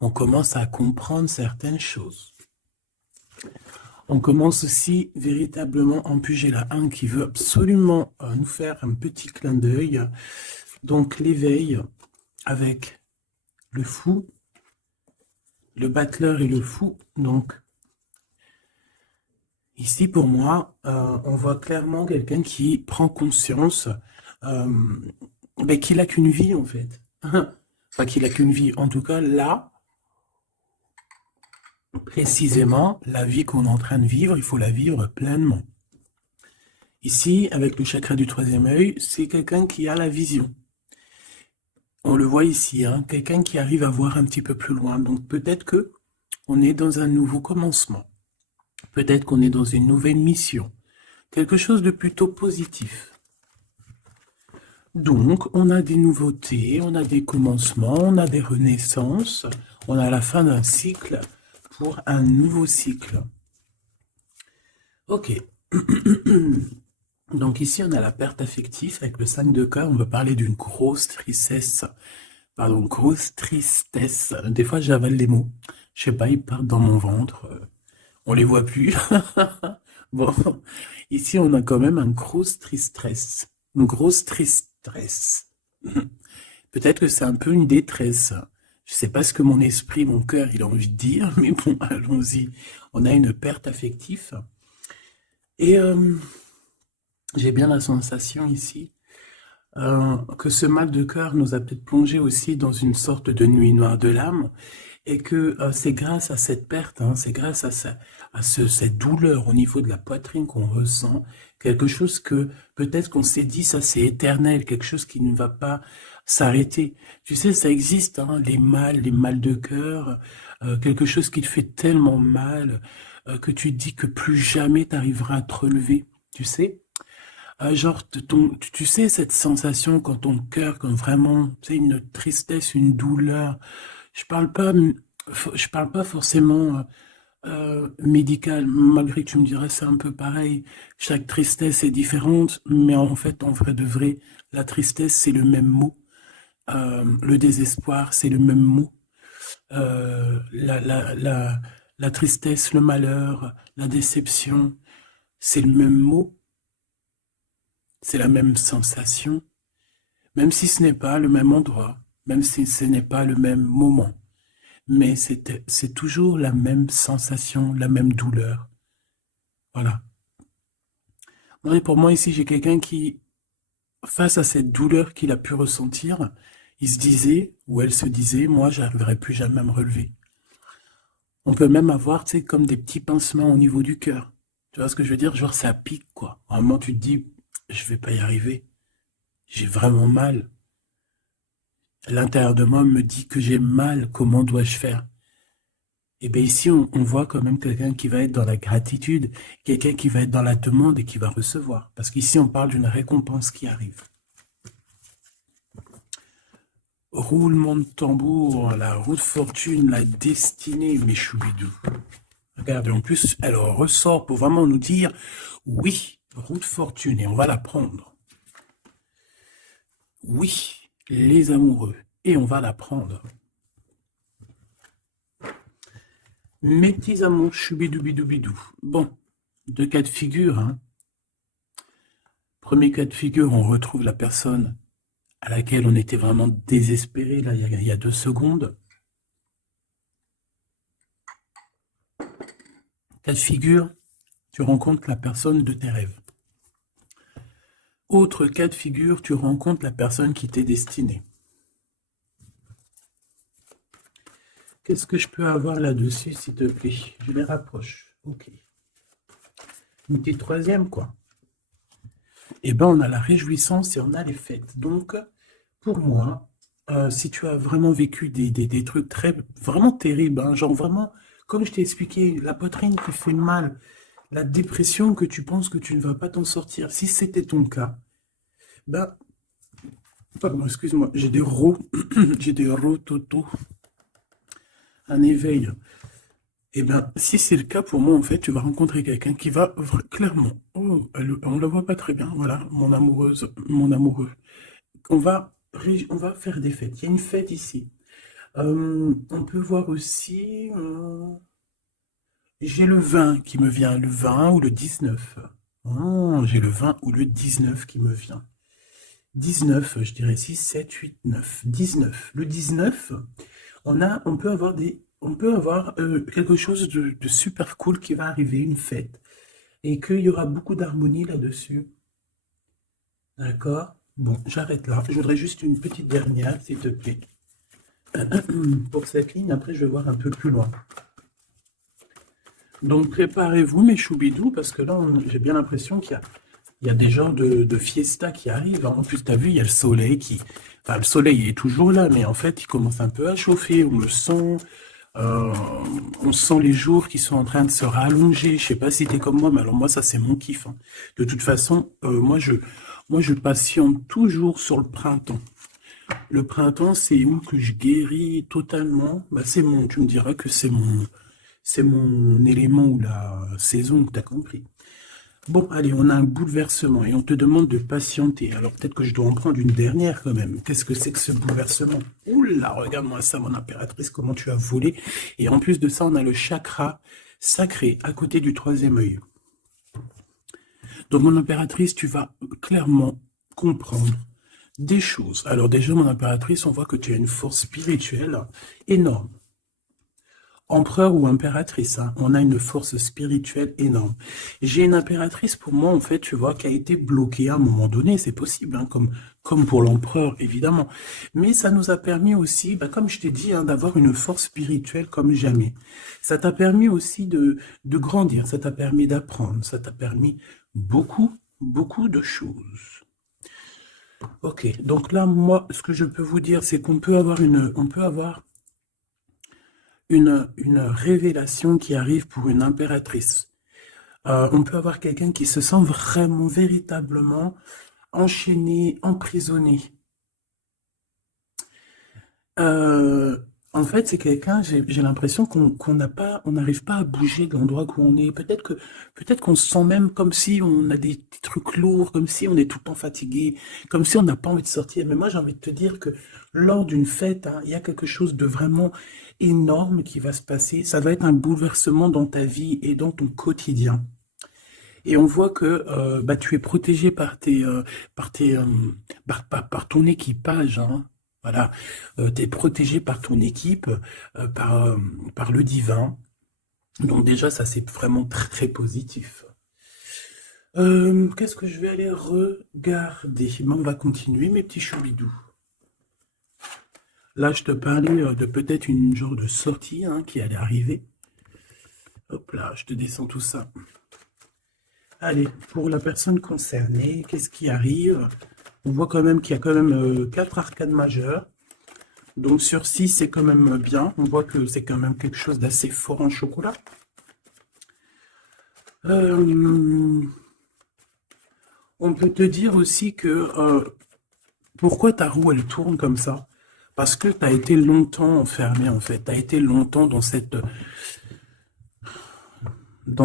On commence à comprendre certaines choses. On commence aussi véritablement en plus, j'ai la 1 qui veut absolument nous faire un petit clin d'œil. Donc l'éveil avec le fou, le battleur et le fou. Donc ici pour moi, on voit clairement quelqu'un qui prend conscience qu'il n'a qu'une vie en fait. Enfin qu'il n'a qu'une vie. En tout cas là, précisément, la vie qu'on est en train de vivre, il faut la vivre pleinement. Ici, avec le chakra du troisième œil, c'est quelqu'un qui a la vision. On le voit ici, hein, quelqu'un qui arrive à voir un petit peu plus loin. Donc peut-être que on est dans un nouveau commencement. Peut-être qu'on est dans une nouvelle mission. Quelque chose de plutôt positif. Donc, on a des nouveautés, on a des commencements, on a des renaissances, on a la fin d'un cycle pour un nouveau cycle. Ok. Donc ici, on a la perte affective avec le 5 de cœur. On veut parler d'une grosse tristesse. Pardon, grosse tristesse. Des fois, j'avale les mots. Je sais pas, ils partent dans mon ventre. On les voit plus. Bon, ici, on a quand même un grosse tristesse. Une grosse tristesse. Peut-être que c'est un peu une détresse. Je sais pas ce que mon esprit, mon cœur, il a envie de dire, mais bon, allons-y. On a une perte affective. Et j'ai bien la sensation ici que ce mal de cœur nous a peut-être plongé aussi dans une sorte de nuit noire de l'âme, et que c'est grâce à cette perte, hein, c'est grâce à, cette douleur au niveau de la poitrine qu'on ressent, quelque chose que peut-être qu'on s'est dit, ça c'est éternel, quelque chose qui ne va pas s'arrêter. Tu sais, ça existe, hein, les mal de cœur, quelque chose qui te fait tellement mal que tu te dis que plus jamais tu arriveras à te relever, tu sais. Genre, tu sais, cette sensation quand ton cœur, quand vraiment, tu sais, une tristesse, une douleur. Je parle pas forcément médical, malgré que tu me dirais c'est un peu pareil. Chaque tristesse est différente, mais en fait, en vrai de vrai, la tristesse, c'est le même mot. Le désespoir, c'est le même mot. La tristesse, le malheur, la déception, c'est le même mot. C'est la même sensation, même si ce n'est pas le même endroit, même si ce n'est pas le même moment. Mais c'est toujours la même sensation, la même douleur. Voilà. Non, et pour moi, ici, j'ai quelqu'un qui, face à cette douleur qu'il a pu ressentir, il se disait, ou elle se disait, moi, j'arriverai plus jamais à me relever. On peut même avoir, tu sais, comme des petits pincements au niveau du cœur. Tu vois ce que je veux dire? Genre, ça pique, quoi. À un moment, tu te dis, je vais pas y arriver. J'ai vraiment mal. L'intérieur de moi me dit que j'ai mal, comment dois-je faire? Et bien ici, on voit quand même quelqu'un qui va être dans la gratitude, quelqu'un qui va être dans la demande et qui va recevoir. Parce qu'ici, on parle d'une récompense qui arrive. Roulement de tambour, la roue de fortune, la destinée, mes choubidous. Regardez, en plus, elle ressort pour vraiment nous dire, oui, roue de fortune, et on va la prendre. Oui, les amoureux, et on va la prendre. Mes petits amours, choubidoubidou. Bon, deux cas de figure. Hein. Premier cas de figure, on retrouve la personne à laquelle on était vraiment désespéré, là, il y a 2 secondes. Cas de figure, tu rencontres la personne de tes rêves. Autre cas de figure, tu rencontres la personne qui t'est destinée. Qu'est-ce que je peux avoir là-dessus, s'il te plaît? Je les rapproche. Ok. Une petite troisième, quoi. Eh bien, on a la réjouissance et on a les fêtes. Donc, pour moi, si tu as vraiment vécu des trucs vraiment terribles, hein, genre vraiment, comme je t'ai expliqué, la poitrine qui fait mal, la dépression que tu penses que tu ne vas pas t'en sortir, si c'était ton cas, ben, pardon, excuse-moi, j'ai des j'ai des rototos, un éveil. Eh bien, si c'est le cas pour moi, en fait, tu vas rencontrer quelqu'un qui va clairement, oh, on ne la voit pas très bien, voilà, mon amoureuse, mon amoureux. On va faire des fêtes. Il y a une fête ici. On peut voir aussi... j'ai le 20 qui me vient, le 20 ou le 19. Oh, j'ai le 20 ou le 19 qui me vient. 19, je dirais 6, 7, 8, 9. 19. Le 19, on peut avoir quelque chose de super cool qui va arriver, une fête, et qu'il y aura beaucoup d'harmonie là-dessus. D'accord? Bon, j'arrête là. Je voudrais juste une petite dernière, s'il te plaît. Pour cette ligne, après, je vais voir un peu plus loin. Donc, préparez-vous, mes choubidous, parce que là, j'ai bien l'impression il y a des genres de fiesta qui arrivent. En plus, tu as vu, il y a le soleil qui... Enfin, le soleil est toujours là, mais en fait, il commence un peu à chauffer. Euh, on sent les jours qui sont en train de se rallonger. Je sais pas si tu es comme moi, mais alors moi, ça, c'est mon kiff, hein. De toute façon, moi, je patiente toujours sur le printemps. Le printemps, c'est où que je guéris totalement. Bah, tu me diras que c'est mon élément ou la saison, tu as compris. Bon, allez, on a un bouleversement et on te demande de patienter. Alors peut-être que je dois en prendre une dernière quand même. Qu'est-ce que c'est que ce bouleversement? Oula, regarde-moi ça, mon impératrice, comment tu as volé. Et en plus de ça, on a le chakra sacré à côté du troisième œil. Donc, mon impératrice, tu vas clairement comprendre des choses. Alors déjà, mon impératrice, on voit que tu as une force spirituelle énorme. Empereur ou impératrice, hein, on a une force spirituelle énorme. J'ai une impératrice pour moi, en fait, tu vois, qui a été bloquée à un moment donné, c'est possible, hein, comme pour l'empereur, évidemment. Mais ça nous a permis aussi, bah, comme je t'ai dit, hein, d'avoir une force spirituelle comme jamais. Ça t'a permis aussi de grandir, ça t'a permis d'apprendre, ça t'a permis beaucoup, beaucoup de choses. Ok, donc là, moi, ce que je peux vous dire, c'est qu'on peut avoir une révélation qui arrive pour une impératrice. On peut avoir quelqu'un qui se sent vraiment, véritablement enchaîné, emprisonné. Euh, En fait, c'est quelqu'un, j'ai l'impression qu'on n'a pas, on n'arrive pas à bouger de l'endroit où on est. Peut-être qu'on se sent même comme si on a des petits trucs lourds, comme si on est tout le temps fatigué, comme si on n'a pas envie de sortir. Mais moi, j'ai envie de te dire que lors d'une fête, hein, il y a quelque chose de vraiment énorme qui va se passer. Ça va être un bouleversement dans ta vie et dans ton quotidien. Et on voit que bah, tu es protégé par par ton équipage, hein. Voilà, tu es protégé par ton équipe, par le divin. Donc déjà, ça c'est vraiment très positif. Qu'est-ce que je vais aller regarder? Ben, on va continuer, mes petits choubidous. Là, je te parlais de peut-être une genre de sortie, hein, qui allait arriver. Hop là, je te descends tout ça. Allez, pour la personne concernée, qu'est-ce qui arrive? On voit quand même qu'il y a quand même 4 arcades majeures. Donc sur 6, c'est quand même bien. On voit que c'est quand même quelque chose d'assez fort en chocolat. On peut te dire aussi que pourquoi ta roue elle tourne comme ça? Parce que tu as été longtemps enfermé en fait. Tu as été longtemps dans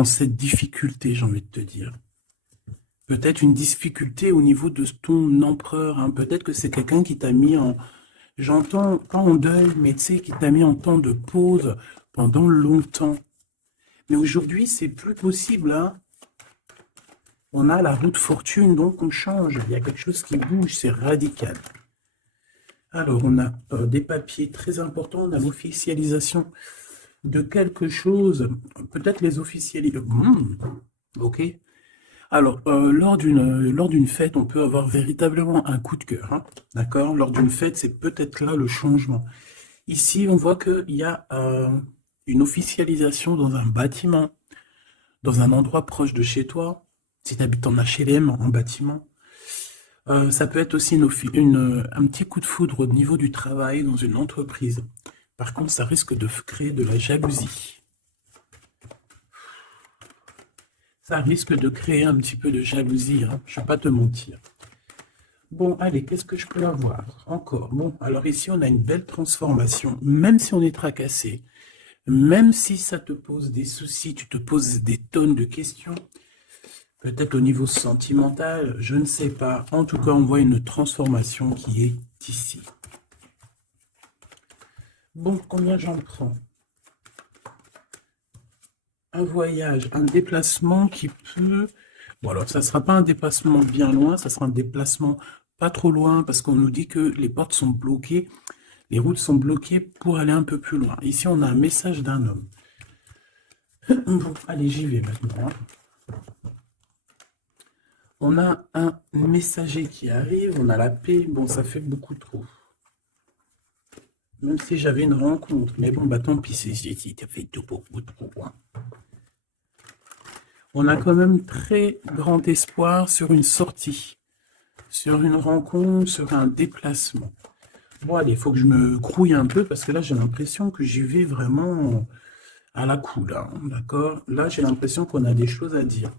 cette difficulté, j'ai envie de te dire. Peut-être une difficulté au niveau de ton empereur, hein. Peut-être que c'est quelqu'un qui t'a mis en, j'entends pas en deuil, mais tu sais, qui t'a mis en temps de pause pendant longtemps. Mais aujourd'hui, c'est plus possible, hein. On a la roue de fortune, donc on change. Il y a quelque chose qui bouge, c'est radical. Alors, on a des papiers très importants, on a l'officialisation de quelque chose. Peut-être les officialisations. Ok. Alors, lors d'une fête, on peut avoir véritablement un coup de cœur, hein. D'accord? Lors d'une fête, c'est peut-être là le changement. Ici, on voit qu'il y a une officialisation dans un bâtiment, dans un endroit proche de chez toi, si tu habites en HLM, en bâtiment. Ça peut être aussi un petit coup de foudre au niveau du travail dans une entreprise. Par contre, ça risque de créer de la jalousie. Ça risque de créer un petit peu de jalousie, hein, je ne vais pas te mentir. Bon, allez, qu'est-ce que je peux avoir encore? Bon, alors ici, on a une belle transformation, même si on est tracassé, même si ça te pose des soucis, tu te poses des tonnes de questions, peut-être au niveau sentimental, je ne sais pas. En tout cas, on voit une transformation qui est ici. Bon, combien j'en prends? Un voyage, un déplacement qui peut... Bon, alors, ça ne sera pas un déplacement bien loin, ça sera un déplacement pas trop loin, parce qu'on nous dit que les portes sont bloquées, les routes sont bloquées pour aller un peu plus loin. Ici, on a un message d'un homme. Bon, allez, j'y vais maintenant. On a un messager qui arrive, on a la paix. Bon, ça fait beaucoup trop. Même si j'avais une rencontre. Mais bon, bah tant pis, ça fait tout beaucoup trop. Hein. On a quand même très grand espoir sur une sortie, sur une rencontre, sur un déplacement. Bon, allez, il faut que je me grouille un peu parce que là, j'ai l'impression que j'y vais vraiment à la cool. Hein, d'accord? Là, j'ai l'impression qu'on a des choses à dire.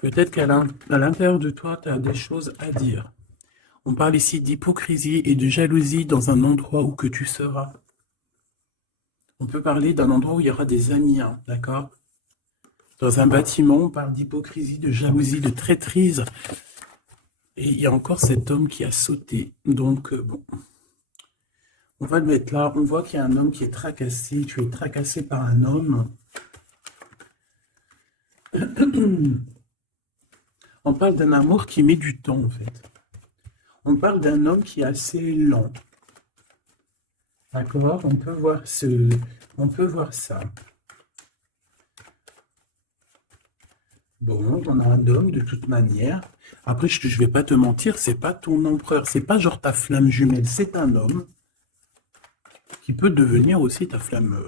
Peut-être qu'à l'intérieur de toi, tu as des choses à dire. On parle ici d'hypocrisie et de jalousie dans un endroit où que tu seras. On peut parler d'un endroit où il y aura des amis, hein, d'accord? Dans un bâtiment, on parle d'hypocrisie, de jalousie, de traîtrise. Et il y a encore cet homme qui a sauté. Donc, bon, on va le mettre là. On voit qu'il y a un homme qui est tracassé. Tu es tracassé par un homme. On parle d'un amour qui met du temps, en fait. On parle d'un homme qui est assez lent. D'accord? On peut voir ça. Bon, on a un homme de toute manière. Après, je vais pas te mentir, c'est pas ton empereur, c'est pas genre ta flamme jumelle, c'est un homme qui peut devenir aussi ta flamme.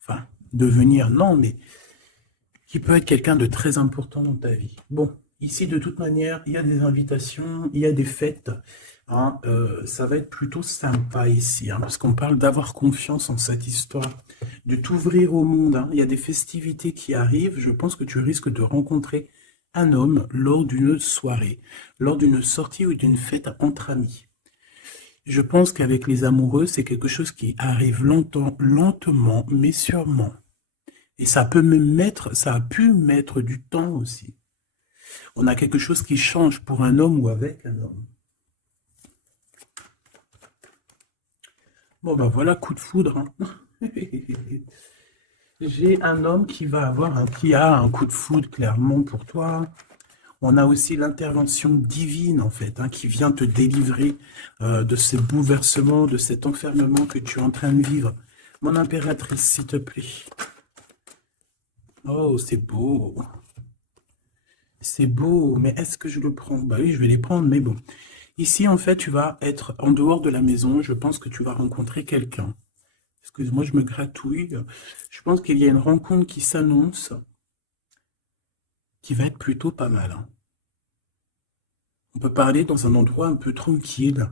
Enfin, devenir, non, mais qui peut être quelqu'un de très important dans ta vie. Bon, ici, de toute manière, il y a des invitations, il y a des fêtes. Hein, ça va être plutôt sympa ici, hein, parce qu'on parle d'avoir confiance en cette histoire, de t'ouvrir au monde. Hein. Il y a des festivités qui arrivent. Je pense que tu risques de rencontrer un homme lors d'une soirée, lors d'une sortie ou d'une fête entre amis. Je pense qu'avec les amoureux, c'est quelque chose qui arrive lentement, mais sûrement. Et ça peut ça a pu mettre du temps aussi. On a quelque chose qui change pour un homme ou avec un homme. Bon, ben voilà, coup de foudre. Hein. J'ai un homme qui a un coup de foudre clairement pour toi. On a aussi l'intervention divine, en fait, hein, qui vient te délivrer de ces bouleversements, de cet enfermement que tu es en train de vivre. Mon impératrice, s'il te plaît. Oh, c'est beau. C'est beau, mais est-ce que je le prends? Bah oui, je vais les prendre, mais bon. Ici, en fait, tu vas être en dehors de la maison. Je pense que tu vas rencontrer quelqu'un. Excuse-moi, je me gratouille. Je pense qu'il y a une rencontre qui s'annonce, qui va être plutôt pas mal. Hein. On peut parler dans un endroit un peu tranquille.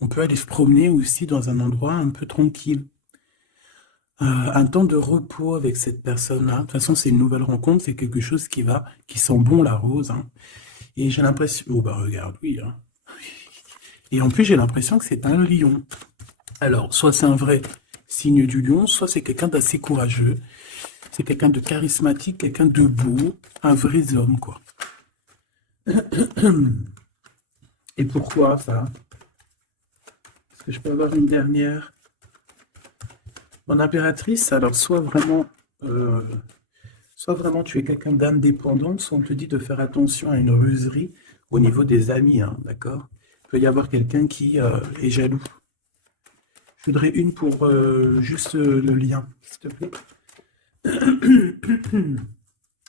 On peut aller se promener aussi dans un endroit un peu tranquille. Un temps de repos avec cette personne-là. De toute façon, c'est une nouvelle rencontre, c'est quelque chose qui sent bon la rose. Hein. Et j'ai l'impression... Oh bah regarde, oui. Hein. Et en plus, j'ai l'impression que c'est un lion. Alors, soit c'est un vrai signe du lion, soit c'est quelqu'un d'assez courageux. C'est quelqu'un de charismatique, quelqu'un de beau, un vrai homme, quoi. Et pourquoi ça? Est-ce que je peux avoir une dernière? Mon impératrice, alors euh, soit vraiment tu es quelqu'un d'indépendant, soit on te dit de faire attention à une ruserie au niveau des amis, hein, d'accord? Il peut y avoir quelqu'un qui est jaloux. Je voudrais une pour juste le lien, s'il te plaît.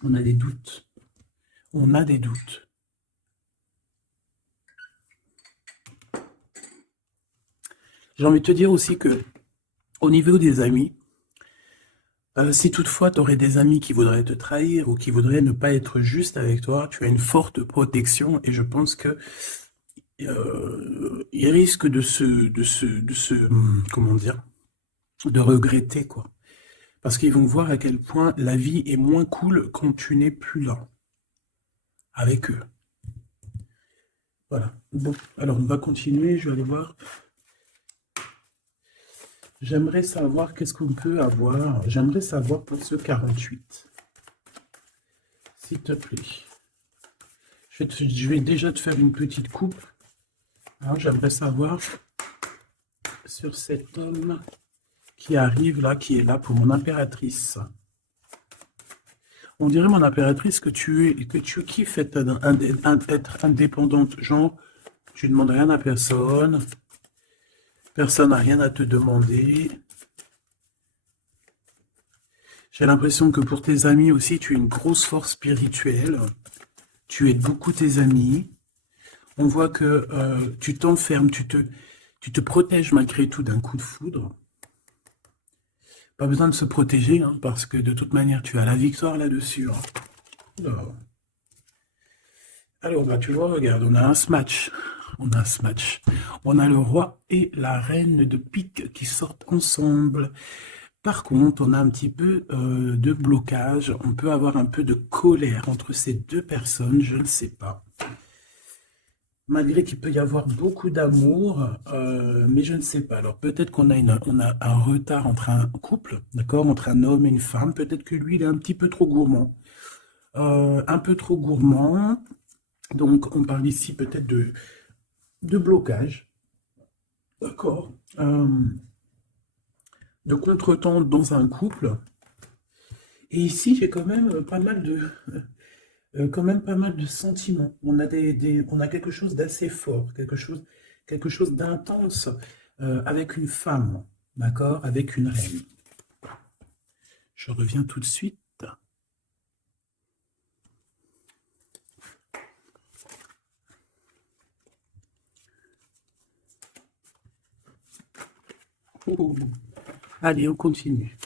On a des doutes. On a des doutes. J'ai envie de te dire aussi que au niveau des amis, si toutefois tu aurais des amis qui voudraient te trahir ou qui voudraient ne pas être juste avec toi, tu as une forte protection et je pense que ils risquent comment dire, de regretter quoi. Parce qu'ils vont voir à quel point la vie est moins cool quand tu n'es plus là avec eux. Voilà. Bon, alors on va continuer, je vais aller voir. J'aimerais savoir qu'est-ce qu'on peut avoir. J'aimerais savoir pour ce 48. S'il te plaît. Je vais déjà te faire une petite coupe. Hein, j'aimerais savoir sur cet homme qui arrive là, qui est là pour mon impératrice. On dirait, mon impératrice, que tu kiffes être indépendante. Genre, tu ne demandes rien à personne. Personne n'a rien à te demander. J'ai l'impression que pour tes amis aussi, tu as une grosse force spirituelle. Tu aides beaucoup tes amis. On voit que tu t'enfermes, tu te protèges malgré tout d'un coup de foudre. Pas besoin de se protéger, hein, parce que de toute manière, tu as la victoire là-dessus. Hein. Alors, bah, tu vois, regarde, on a un smash. On a un smash. On a le roi et la reine de pique qui sortent ensemble. Par contre, on a un petit peu de blocage. On peut avoir un peu de colère entre ces deux personnes, je ne sais pas. Malgré qu'il peut y avoir beaucoup d'amour, mais je ne sais pas. Alors peut-être qu'on a, on a un retard entre un couple, d'accord, entre un homme et une femme. Peut-être que lui, il est un petit peu trop gourmand. Un peu trop gourmand. Donc on parle ici peut-être de blocage. D'accord. De contretemps dans un couple. Et ici, j'ai quand même pas mal de... quand même pas mal de sentiments. On a, on a quelque chose d'assez fort, quelque chose d'intense avec une femme, d'accord, avec une reine. Je reviens tout de suite. Oh. Allez, on continue.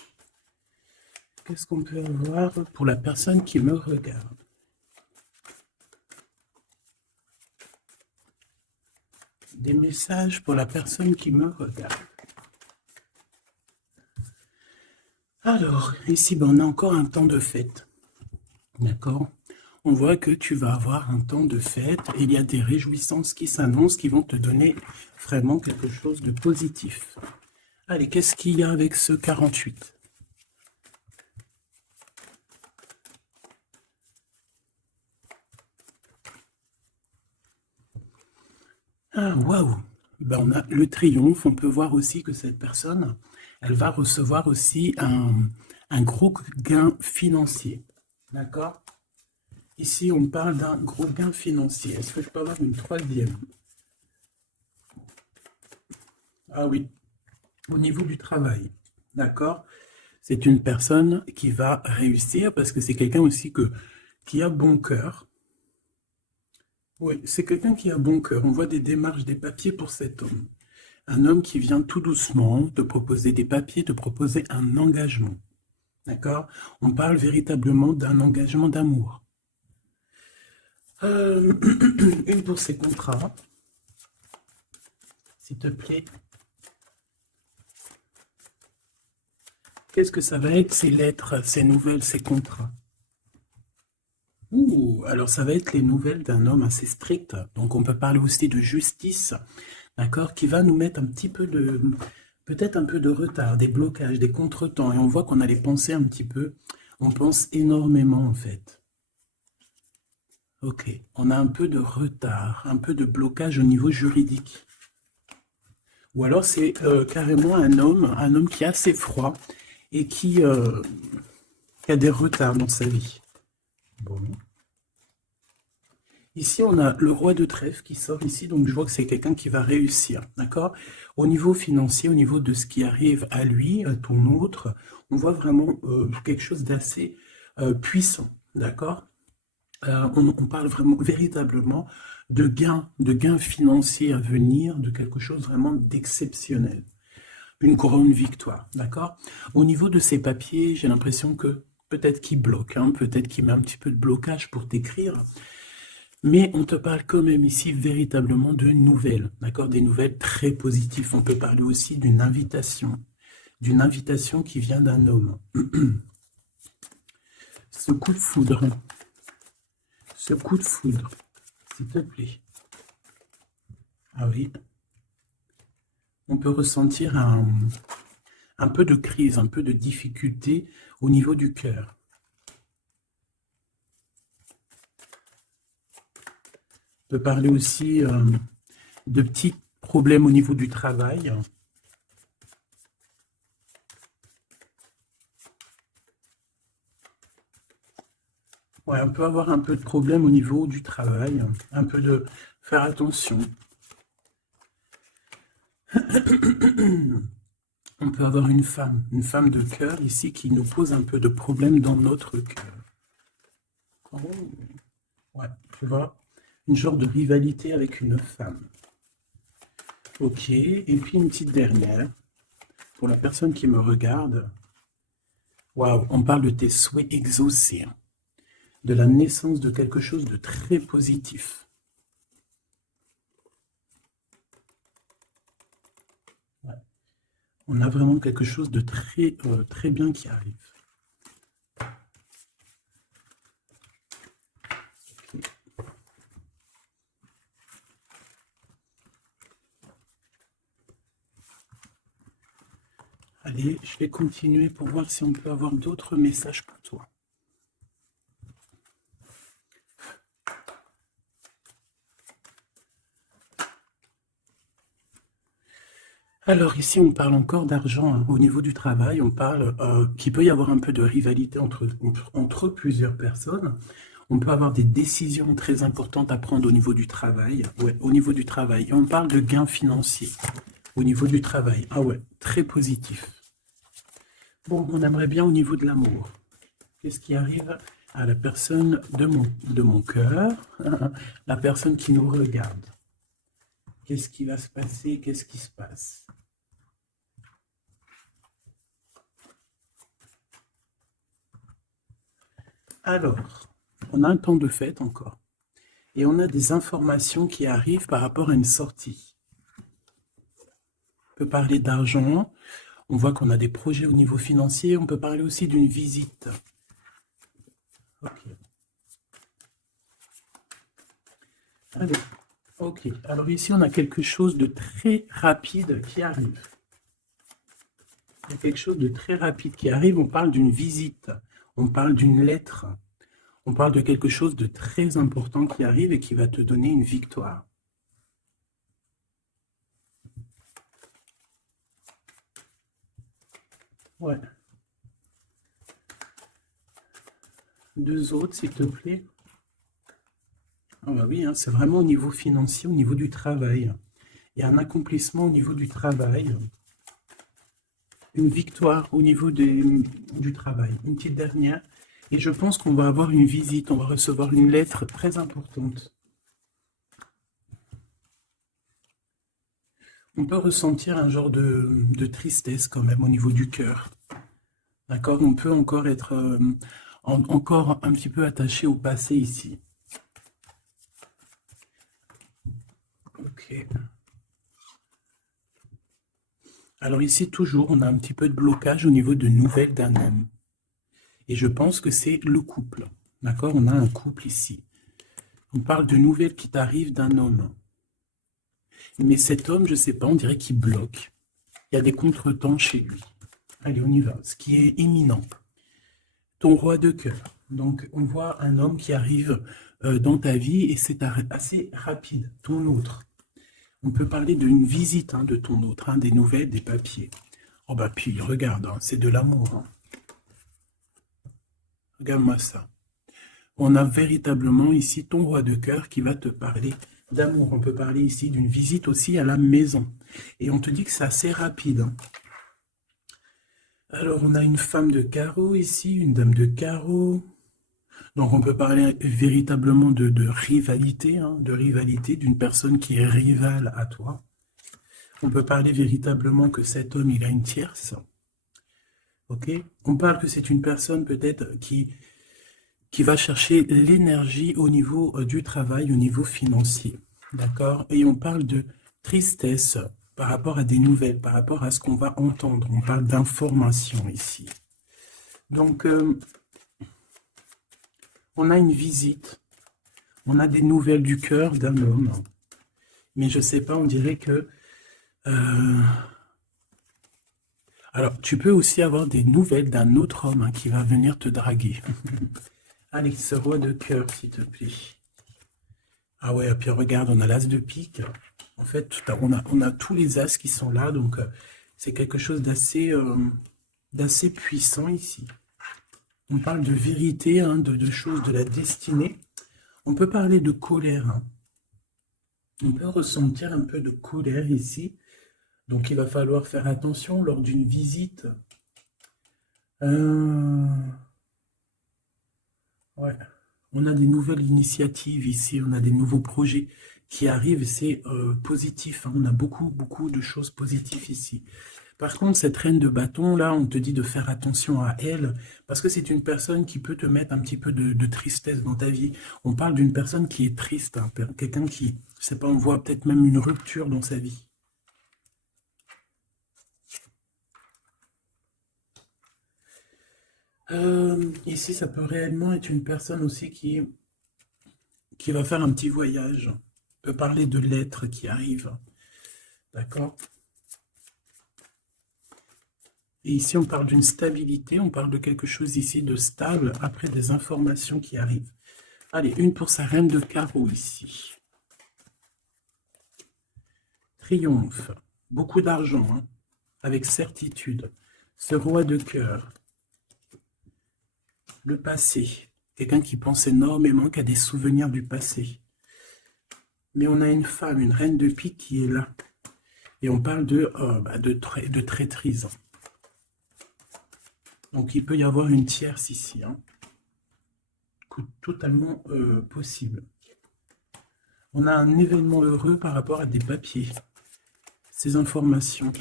Qu'est-ce qu'on peut avoir pour la personne qui me regarde? Des messages pour la personne qui me regarde. Alors, ici, ben, on a encore un temps de fête. D'accord? On voit que tu vas avoir un temps de fête et il y a des réjouissances qui s'annoncent qui vont te donner vraiment quelque chose de positif. Allez, qu'est-ce qu'il y a avec ce 48? Ah, waouh! Ben, on a le triomphe. On peut voir aussi que cette personne, elle va recevoir aussi un gros gain financier. D'accord? Ici, on parle d'un gros gain financier. Est-ce que je peux avoir une troisième? Ah oui, au niveau du travail. D'accord? C'est une personne qui va réussir parce que c'est quelqu'un aussi qui a bon cœur. Oui, c'est quelqu'un qui a bon cœur. On voit des démarches, des papiers pour cet homme. Un homme qui vient tout doucement te proposer des papiers, te proposer un engagement. D'accord? On parle véritablement d'un engagement d'amour. Une pour ses contrats. S'il te plaît. Qu'est-ce que ça va être, ces lettres, ces nouvelles, ces contrats? Ouh, alors ça va être les nouvelles d'un homme assez strict. Donc on peut parler aussi de justice, d'accord, qui va nous mettre un petit peu de, peut-être un peu de retard, des blocages, des contretemps. Et on voit qu'on a les pensées un petit peu, on pense énormément en fait. Ok, on a un peu de retard, un peu de blocage au niveau juridique. Ou alors c'est carrément un homme qui est assez froid et qui a des retards dans sa vie. Bon. Ici, on a le roi de trèfle qui sort ici, donc je vois que c'est quelqu'un qui va réussir, d'accord? Au niveau financier, au niveau de ce qui arrive à lui, à ton autre, on voit vraiment quelque chose d'assez puissant, d'accord? On parle vraiment, véritablement de gains financiers à venir, de quelque chose vraiment d'exceptionnel. Une grande victoire, d'accord? Au niveau de ces papiers, j'ai l'impression que peut-être qu'il bloque, hein, peut-être qu'il met un petit peu de blocage pour t'écrire, mais on te parle quand même ici véritablement de nouvelles, d'accord? Des nouvelles très positives. On peut parler aussi d'une invitation qui vient d'un homme. Ce coup de foudre, s'il te plaît. Ah oui, on peut ressentir un peu de crise, un peu de difficulté au niveau du cœur. On peut parler aussi de petits problèmes au niveau du travail. Ouais, on peut avoir un peu de problème au niveau du travail, un peu de faire attention. On peut avoir une femme de cœur ici qui nous pose un peu de problème dans notre cœur. Oh, ouais, tu vois, une genre de rivalité avec une femme. Ok, et puis une petite dernière, pour la personne qui me regarde. Waouh, on parle de tes souhaits exaucés, hein, de la naissance de quelque chose de très positif. Ouais. On a vraiment quelque chose de très, très bien qui arrive. Ok. Allez, je vais continuer pour voir si on peut avoir d'autres messages pour toi. Alors ici, on parle encore d'argent, hein. Au niveau du travail, on parle qu'il peut y avoir un peu de rivalité entre plusieurs personnes. On peut avoir des décisions très importantes à prendre au niveau du travail. Ouais, au niveau du travail. Et on parle de gains financiers au niveau du travail. Ah ouais, très positif. Bon, on aimerait bien au niveau de l'amour. Qu'est-ce qui arrive à la personne de mon cœur, la personne qui nous regarde? Qu'est-ce qui va se passer? Qu'est-ce qui se passe? Alors, on a un temps de fête encore. Et on a des informations qui arrivent par rapport à une sortie. On peut parler d'argent. On voit qu'on a des projets au niveau financier. On peut parler aussi d'une visite. Ok. Allez. Ok. Alors ici, on a quelque chose de très rapide qui arrive. Il y a quelque chose de très rapide qui arrive. On parle d'une visite. On parle d'une lettre. On parle de quelque chose de très important qui arrive et qui va te donner une victoire. Ouais. Deux autres, s'il te plaît. Ah bah oui, hein, c'est vraiment au niveau financier, au niveau du travail. Il y a un accomplissement au niveau du travail, une victoire au niveau du travail. Une petite dernière. Et je pense qu'on va avoir une visite, on va recevoir une lettre très importante. On peut ressentir un genre de tristesse quand même au niveau du cœur. D'accord? On peut encore être encore un petit peu attaché au passé ici. Ok. Alors ici, toujours, on a un petit peu de blocage au niveau de nouvelles d'un homme. Et je pense que c'est le couple. D'accord? On a un couple ici. On parle de nouvelles qui t'arrivent d'un homme. Mais cet homme, je ne sais pas, on dirait qu'il bloque. Il y a des contretemps chez lui. Allez, on y va. Ce qui est imminent. Ton roi de cœur. Donc, on voit un homme qui arrive dans ta vie et c'est assez rapide. Ton autre. On peut parler d'une visite de ton autre, des nouvelles, des papiers. Oh bah puis, regarde, c'est de l'amour. Regarde-moi ça. On a véritablement ici ton roi de cœur qui va te parler d'amour. On peut parler ici d'une visite aussi à la maison. Et on te dit que c'est assez rapide. Alors, on a une femme de carreau ici, une dame de carreau. Donc, on peut parler véritablement de rivalité, de rivalité d'une personne qui est rivale à toi. On peut parler véritablement que cet homme, il a une tierce. Ok? On parle que c'est une personne peut-être qui va chercher l'énergie au niveau du travail, au niveau financier. D'accord? Et on parle de tristesse par rapport à des nouvelles, par rapport à ce qu'on va entendre. On parle d'information ici. Donc, on a une visite, on a des nouvelles du cœur d'un homme. Mais je ne sais pas, on dirait que... Alors, tu peux aussi avoir des nouvelles d'un autre homme qui va venir te draguer. Allez, ce roi de cœur, s'il te plaît. Ah ouais, et puis regarde, on a l'as de pique. En fait, on a tous les as qui sont là, donc c'est quelque chose d'assez puissant ici. On parle de vérité, hein, de choses de la destinée. On peut parler de colère, hein. On peut ressentir un peu de colère ici. Donc il va falloir faire attention lors d'une visite. Ouais. On a des nouvelles initiatives ici, on a des nouveaux projets qui arrivent et c'est positif, hein. On a beaucoup, beaucoup de choses positives ici. Par contre, cette reine de bâton, là, on te dit de faire attention à elle, parce que c'est une personne qui peut te mettre un petit peu de tristesse dans ta vie. On parle d'une personne qui est triste, hein, quelqu'un qui, je sais pas, on voit peut-être même une rupture dans sa vie. Ici, ça peut réellement être une personne aussi qui va faire un petit voyage. On peut parler de lettres qui arrivent. D'accord? Et ici, on parle d'une stabilité, on parle de quelque chose ici de stable après des informations qui arrivent. Allez, une pour sa reine de carreau ici. Triomphe. Beaucoup d'argent, hein, avec certitude. Ce roi de cœur. Le passé. Quelqu'un qui pense énormément, qui a des souvenirs du passé. Mais on a une femme, une reine de pique qui est là. Et on parle de traîtrise. Donc il peut y avoir une tierce ici. Hein. Totalement possible. On a un événement heureux par rapport à des papiers. Ces informations.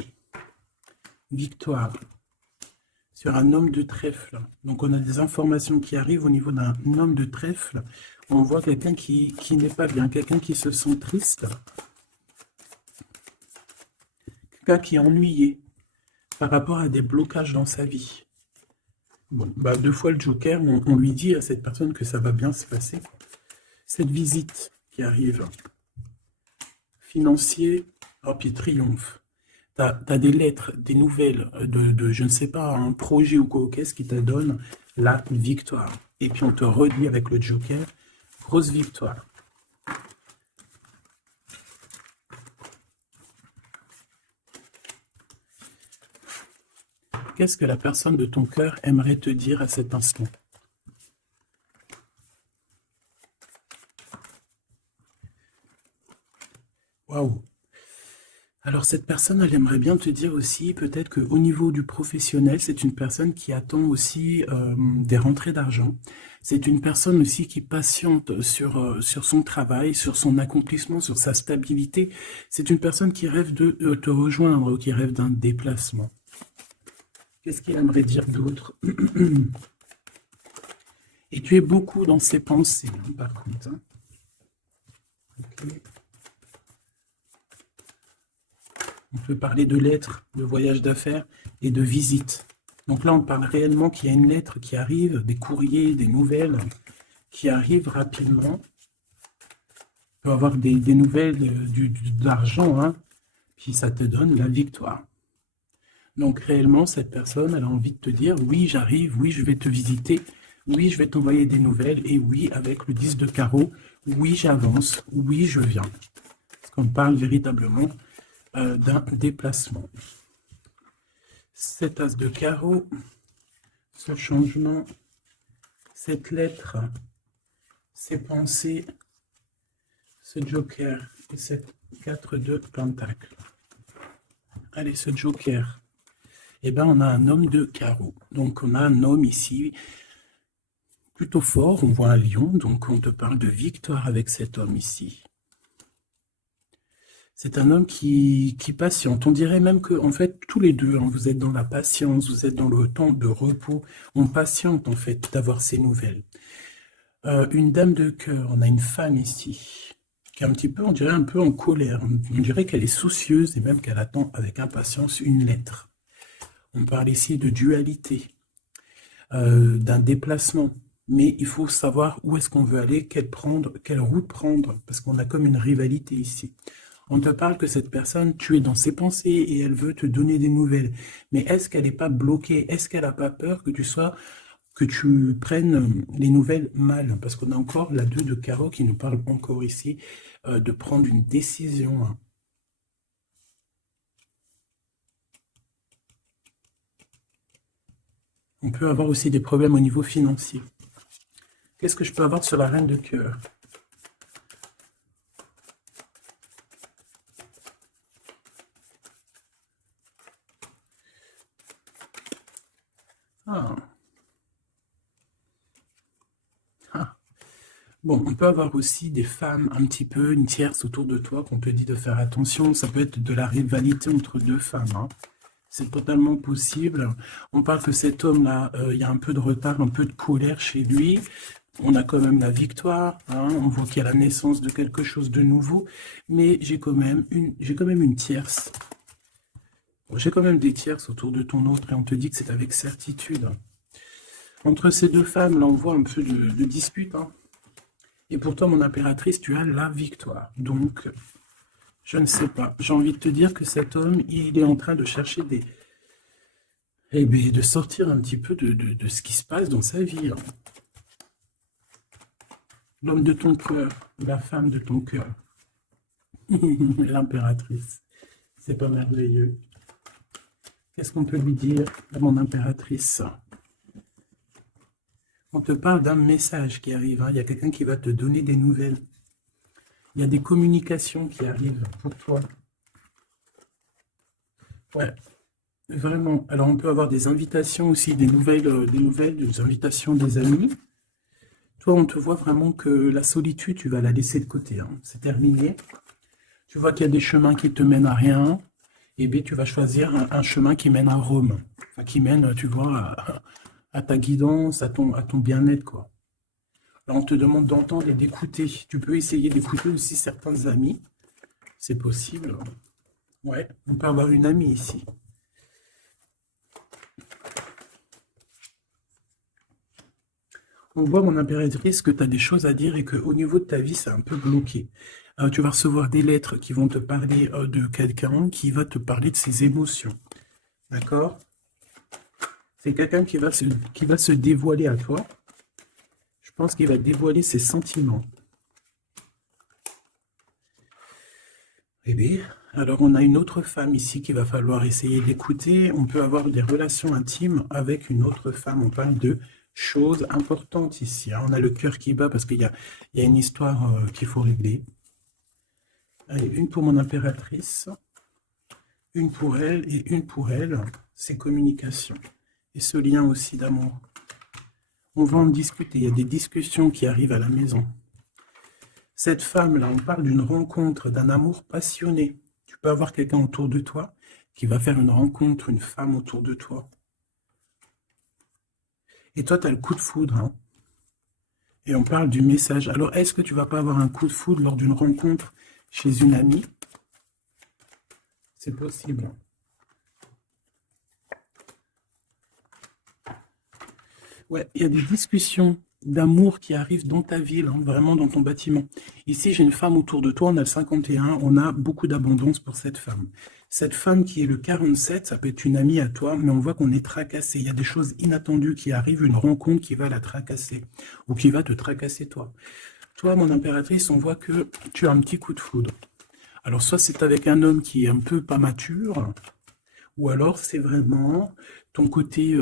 Victoire. Sur un homme de trèfle. Donc on a des informations qui arrivent au niveau d'un homme de trèfle. On voit quelqu'un qui n'est pas bien, quelqu'un qui se sent triste. Quelqu'un qui est ennuyé par rapport à des blocages dans sa vie. Bon, bah, deux fois le joker, on lui dit à cette personne que ça va bien se passer. Cette visite qui arrive. Financier, oh, puis triomphe. Tu as des lettres, des nouvelles de je ne sais pas, un projet ou quoi, qu'est-ce qui te donne la victoire. Et puis on te redit avec le joker, grosse victoire. Qu'est-ce que la personne de ton cœur aimerait te dire à cet instant? Waouh! Alors cette personne, elle aimerait bien te dire aussi, peut-être qu'au niveau du professionnel, c'est une personne qui attend aussi des rentrées d'argent. C'est une personne aussi qui patiente sur son travail, sur son accomplissement, sur sa stabilité. C'est une personne qui rêve de te rejoindre, qui rêve d'un déplacement. Qu'est-ce qu'il aimerait dire d'autre? Et tu es beaucoup dans ses pensées, hein, par contre. Hein. Okay. On peut parler de lettres, de voyage d'affaires et de visites. Donc là, on parle réellement qu'il y a une lettre qui arrive, des courriers, des nouvelles qui arrivent rapidement. On peut avoir des nouvelles de l'argent, hein, puis ça te donne la victoire. Donc réellement, cette personne, elle a envie de te dire, oui, j'arrive, oui, je vais te visiter, oui, je vais t'envoyer des nouvelles, et oui, avec le 10 de carreau, oui, j'avance, oui, je viens. Parce qu'on parle véritablement d'un déplacement. Cet as de carreau, ce changement, cette lettre, ces pensées, ce joker et cette 4 de pentacle. Allez, ce joker. Eh bien, on a un homme de carreau. Donc, on a un homme ici plutôt fort. On voit un lion, donc on te parle de victoire avec cet homme ici. C'est un homme qui patiente. On dirait même que, en fait, tous les deux, hein, vous êtes dans la patience, vous êtes dans le temps de repos. On patiente, en fait, d'avoir ces nouvelles. Une dame de cœur, on a une femme ici, qui est un petit peu, on dirait un peu en colère. On dirait qu'elle est soucieuse et même qu'elle attend avec impatience une lettre. On parle ici de dualité, d'un déplacement. Mais il faut savoir où est-ce qu'on veut aller, quelle route prendre, parce qu'on a comme une rivalité ici. On te parle que cette personne, tu es dans ses pensées et elle veut te donner des nouvelles. Mais est-ce qu'elle n'est pas bloquée? Est-ce qu'elle n'a pas peur que tu prennes les nouvelles mal? Parce qu'on a encore la 2 de carreau qui nous parle encore ici de prendre une décision. Hein. On peut avoir aussi des problèmes au niveau financier. Qu'est-ce que je peux avoir sur la reine de cœur? Ah. Ah. Bon, on peut avoir aussi des femmes un petit peu, une tierce autour de toi qu'on te dit de faire attention. Ça peut être de la rivalité entre deux femmes, hein. C'est totalement possible. On parle que cet homme-là, il y a un peu de retard, un peu de colère chez lui. On a quand même la victoire, hein. On voit qu'il y a la naissance de quelque chose de nouveau. Mais j'ai quand même une tierce. J'ai quand même des tierces autour de ton autre et on te dit que c'est avec certitude. Entre ces deux femmes, là, on voit un peu de dispute, hein. Et pour toi, mon impératrice, tu as la victoire. Donc, je ne sais pas. J'ai envie de te dire que cet homme, il est en train de chercher des... Eh bien, de sortir un petit peu de ce qui se passe dans sa vie, hein. L'homme de ton cœur, la femme de ton cœur. L'impératrice. C'est pas merveilleux. Qu'est-ce qu'on peut lui dire à mon impératrice? On te parle d'un message qui arrive, hein. Il y a quelqu'un qui va te donner des nouvelles. Il y a des communications qui arrivent pour toi. Ouais, vraiment. Alors, on peut avoir des invitations aussi, des nouvelles, des invitations des amis. Toi, on te voit vraiment que la solitude, tu vas la laisser de côté, hein. C'est terminé. Tu vois qu'il y a des chemins qui te mènent à rien. Et bien, tu vas choisir un chemin qui mène à Rome. Enfin, qui mène, tu vois, à ta guidance, à ton bien-être, quoi. Là, on te demande d'entendre et d'écouter. Tu peux essayer d'écouter aussi certains amis. C'est possible. Ouais, on peut avoir une amie ici. On voit, mon impératrice, que tu as des choses à dire et qu'au niveau de ta vie, c'est un peu bloqué. Tu vas recevoir des lettres qui vont te parler de quelqu'un qui va te parler de ses émotions. D'accord? C'est quelqu'un qui va se dévoiler à toi. Je pense qu'il va dévoiler ses sentiments. Eh bien, alors on a une autre femme ici qu'il va falloir essayer d'écouter. On peut avoir des relations intimes avec une autre femme. On parle de choses importantes ici, hein. On a le cœur qui bat parce qu'il y a une histoire qu'il faut régler. Allez, une pour mon impératrice, une pour elle et une pour elle. C'est communication. Et ce lien aussi d'amour. On va en discuter. Il y a des discussions qui arrivent à la maison. Cette femme-là, on parle d'une rencontre, d'un amour passionné. Tu peux avoir quelqu'un autour de toi qui va faire une rencontre, une femme autour de toi. Et toi, tu as le coup de foudre, hein. Et on parle du message. Alors, est-ce que tu vas pas avoir un coup de foudre lors d'une rencontre chez une amie? C'est possible. Ouais, il y a des discussions d'amour qui arrivent dans ta ville, hein, vraiment dans ton bâtiment. Ici, j'ai une femme autour de toi, on a le 51, on a beaucoup d'abondance pour cette femme. Cette femme qui est le 47, ça peut être une amie à toi, mais on voit qu'on est tracassé. Il y a des choses inattendues qui arrivent, une rencontre qui va la tracasser, ou qui va te tracasser toi. Toi, mon impératrice, on voit que tu as un petit coup de foudre. Alors, soit c'est avec un homme qui est un peu pas mature, ou alors c'est vraiment ton côté,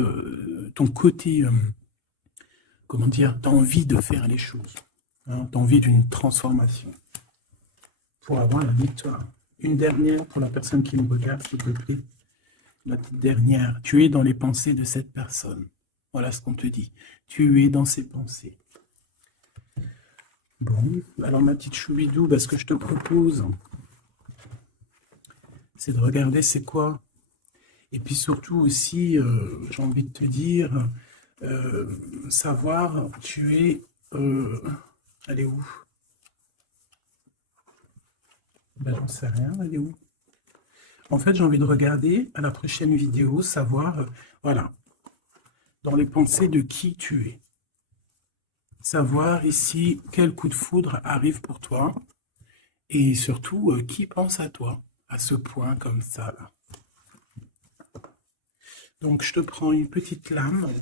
comment dire, tu as envie de faire les choses, hein, tu as envie d'une transformation pour avoir la victoire. Une dernière pour la personne qui me regarde, s'il te plaît. La petite dernière. Tu es dans les pensées de cette personne. Voilà ce qu'on te dit. Tu es dans ses pensées. Bon, alors ma petite choubidou, ce que je te propose, c'est de regarder c'est quoi. Et puis surtout aussi, j'ai envie de te dire, savoir, tu es... elle est où? J'en sais rien, elle est où? En fait, j'ai envie de regarder à la prochaine vidéo, savoir, voilà, dans les pensées de qui tu es. Savoir ici quel coup de foudre arrive pour toi. Et surtout, qui pense à toi, à ce point comme ça, là. Donc, je te prends une petite lame.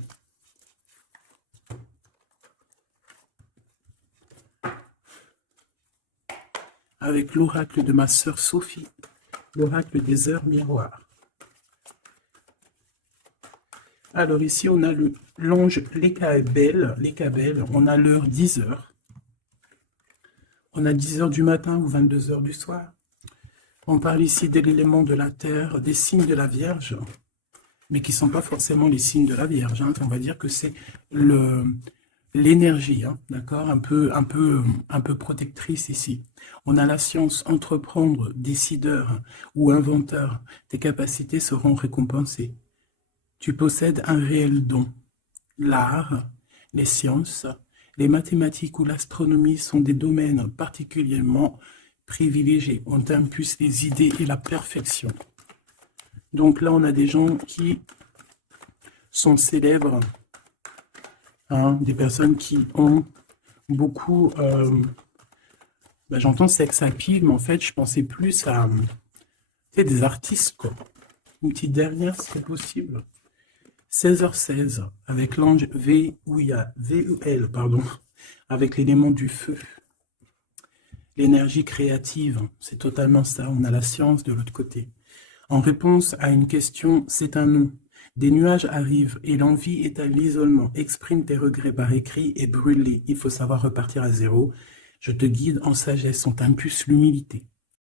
Avec l'oracle de ma sœur Sophie, l'oracle des heures miroirs. Alors ici, on a l'ange Lekabel, on a l'heure 10 heures. On a 10 heures du matin ou 22 heures du soir. On parle ici de l'élément de la terre, des signes de la Vierge, mais qui ne sont pas forcément les signes de la Vierge. Hein. On va dire que c'est l'énergie, hein, d'accord, un peu protectrice ici. On a la science, entreprendre, décideur ou inventeur. Tes capacités seront récompensées. Tu possèdes un réel don. L'art, les sciences, les mathématiques ou l'astronomie sont des domaines particulièrement privilégiés. On t'impulse les idées et la perfection. Donc là, on a des gens qui sont célèbres, hein, des personnes qui ont beaucoup... j'entends sex appeal, mais en fait, je pensais plus à des artistes, quoi. Une petite dernière, si c'est possible. 16h16, avec l'ange VUL, pardon, avec l'élément du feu. L'énergie créative, c'est totalement ça. On a la science de l'autre côté. En réponse à une question, c'est un non. Des nuages arrivent et l'envie est à l'isolement. Exprime tes regrets par écrit et brûle-les. Il faut savoir repartir à zéro. Je te guide en sagesse, on t'impulse l'humilité.